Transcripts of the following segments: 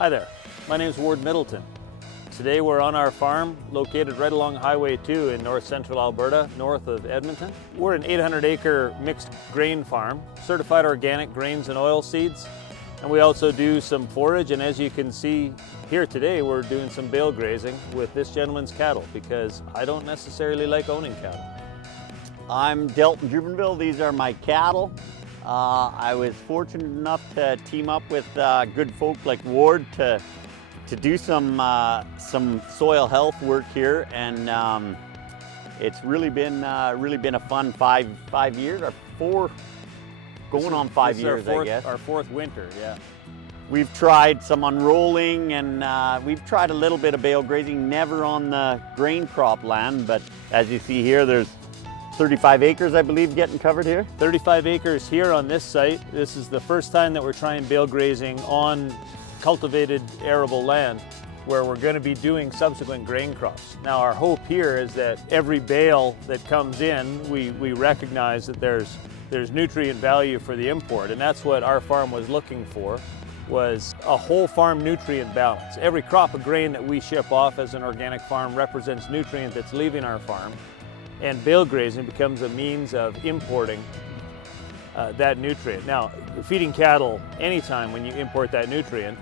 Hi there, my name is Ward Middleton. Today we're on our farm located right along Highway 2 in north central Alberta, north of Edmonton. We're an 800-acre mixed grain farm, certified organic grains and oil seeds, and we also do some forage, and as you can see here today, we're doing some bale grazing with this gentleman's cattle because I don't necessarily like owning cattle. I'm Delton, Jubinville. These are my cattle. I was fortunate enough to team up with good folk like Ward to do some soil health work here, and it's really been a fun five years or four, going on 5 years, I guess. Our fourth winter, yeah. We've tried some unrolling, and we've tried a little bit of bale grazing, never on the grain crop land, but as you see here, there's 35 acres, I believe, getting covered here. 35 acres here on this site. This is the first time that we're trying bale grazing on cultivated arable land where we're going to be doing subsequent grain crops. Now our hope here is that every bale that comes in, we recognize that there's nutrient value for the import, and that's what our farm was looking for, was a whole farm nutrient balance. Every crop of grain that we ship off as an organic farm represents nutrient that's leaving our farm, and bale grazing becomes a means of importing that nutrient. Now, feeding cattle anytime when you import that nutrient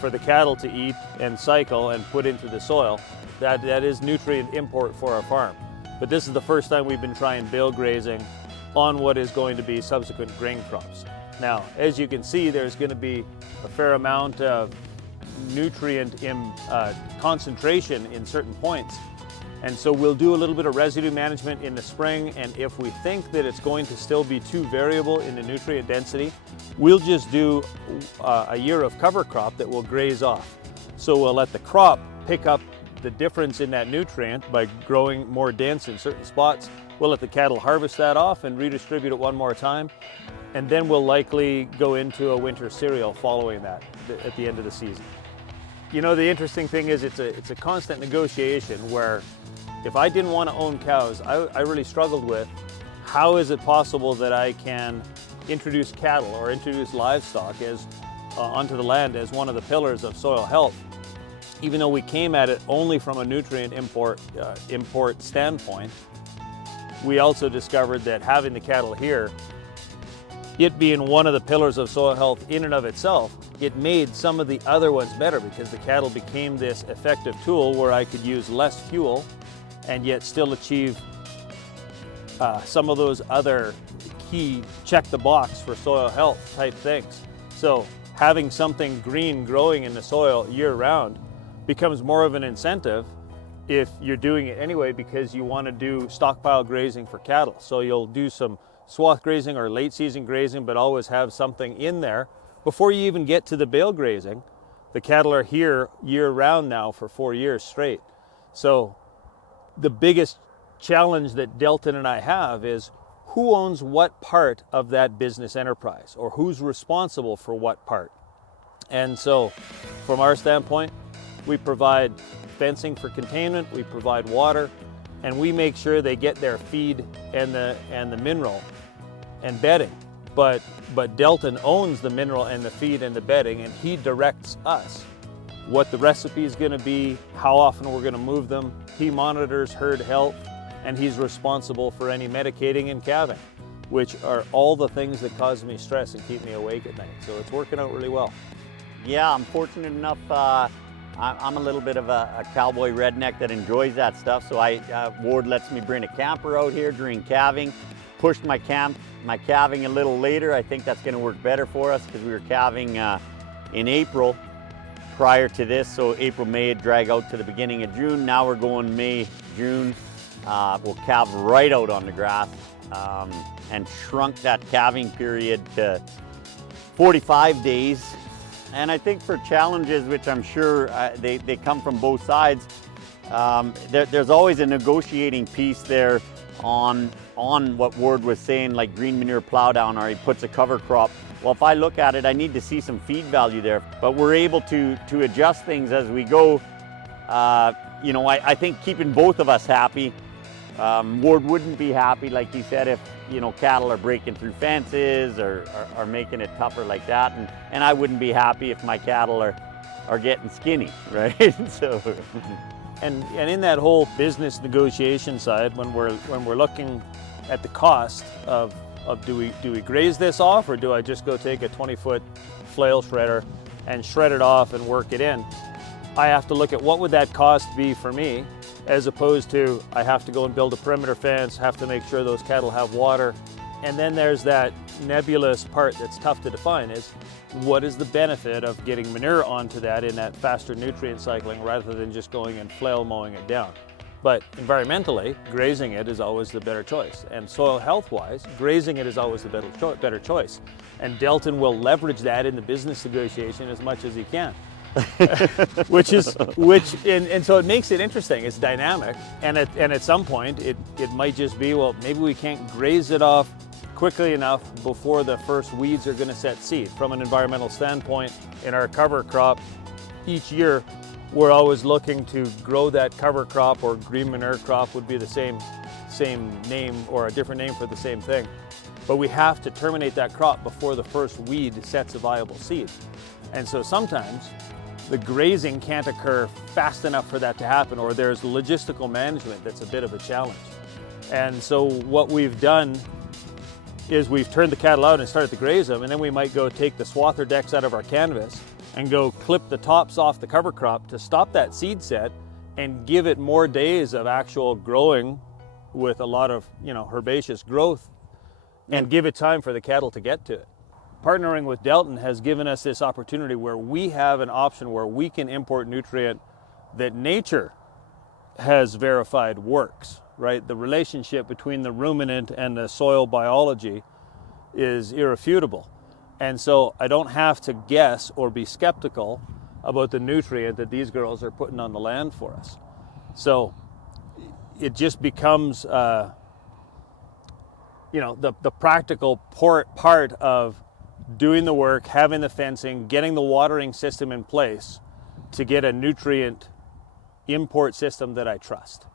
for the cattle to eat and cycle and put into the soil, that is nutrient import for our farm. But this is the first time we've been trying bale grazing on what is going to be subsequent grain crops. Now, as you can see, there's going to be a fair amount of nutrient concentration in certain points. And so we'll do a little bit of residue management in the spring, and if we think that it's going to still be too variable in the nutrient density, we'll just do a year of cover crop that will graze off. So we'll let the crop pick up the difference in that nutrient by growing more dense in certain spots. We'll let the cattle harvest that off and redistribute it one more time, and then we'll likely go into a winter cereal following that at the end of the season. You know, the interesting thing is it's a constant negotiation where if I didn't want to own cows, I really struggled with how is it possible that I can introduce cattle or introduce livestock onto the land as one of the pillars of soil health, even though we came at it only from a nutrient import standpoint. We also discovered that having the cattle here, it being one of the pillars of soil health in and of itself, it made some of the other ones better because the cattle became this effective tool where I could use less fuel and yet still achieve some of those other key check the box for soil health type things. So having something green growing in the soil year round becomes more of an incentive if you're doing it anyway because you want to do stockpile grazing for cattle. So you'll do some swath grazing or late season grazing, but always have something in there. Before you even get to the bale grazing, the cattle are here year round now for 4 years straight. So the biggest challenge that Delton and I have is who owns what part of that business enterprise, or who's responsible for what part. And so from our standpoint, we provide fencing for containment, we provide water, and we make sure they get their feed and the mineral and bedding. But Delton owns the mineral and the feed and the bedding, and he directs us what the recipe is going to be, how often we're going to move them. He monitors herd health, and he's responsible for any medicating and calving, which are all the things that cause me stress and keep me awake at night. So it's working out really well. Yeah, I'm fortunate enough. I'm a little bit of a cowboy redneck that enjoys that stuff. So Ward lets me bring a camper out here during calving. Pushed my calving a little later. I think that's going to work better for us because we were calving in April prior to this. So April, May, it drag out to the beginning of June. Now we're going May, June. We'll calve right out on the grass and shrunk that calving period to 45 days. And I think for challenges, which I'm sure they come from both sides, there's always a negotiating piece there on what Ward was saying, like green manure plow down, or he puts a cover crop. Well, if I look at it, I need to see some feed value there, but we're able to adjust things as we go. You know, I think keeping both of us happy. Ward wouldn't be happy, like he said, if cattle are breaking through fences or making it tougher like that, and I wouldn't be happy if my cattle are are getting skinny, right? So, And in that whole business negotiation side, when we're looking at the cost of do we graze this off, or do I just go take a 20-foot flail shredder and shred it off and work it in? I have to look at what would that cost be for me, as opposed to I have to go and build a perimeter fence, have to make sure those cattle have water. And then there's that nebulous part that's tough to define, is what is the benefit of getting manure onto that in that faster nutrient cycling rather than just going and flail mowing it down. But environmentally, grazing it is always the better choice. And soil health-wise, grazing it is always the better choice. And Delton will leverage that in the business negotiation as much as he can. and so it makes it interesting. It's dynamic, and at some point it might just be, well, maybe we can't graze it off quickly enough before the first weeds are going to set seed. From an environmental standpoint, in our cover crop, each year we're always looking to grow that cover crop, or green manure crop would be the same name or a different name for the same thing. But we have to terminate that crop before the first weed sets a viable seed. And so sometimes the grazing can't occur fast enough for that to happen, or there's logistical management that's a bit of a challenge. And so what we've done is we've turned the cattle out and started to graze them, and then we might go take the swather decks out of our canvas and go clip the tops off the cover crop to stop that seed set and give it more days of actual growing with a lot of, herbaceous growth, and give it time for the cattle to get to it. Partnering with Delton has given us this opportunity where we have an option where we can import nutrient that nature has verified works, right? The relationship between the ruminant and the soil biology is irrefutable. And so I don't have to guess or be skeptical about the nutrient that these girls are putting on the land for us. So it just becomes, the practical part of doing the work, having the fencing, getting the watering system in place to get a nutrient import system that I trust.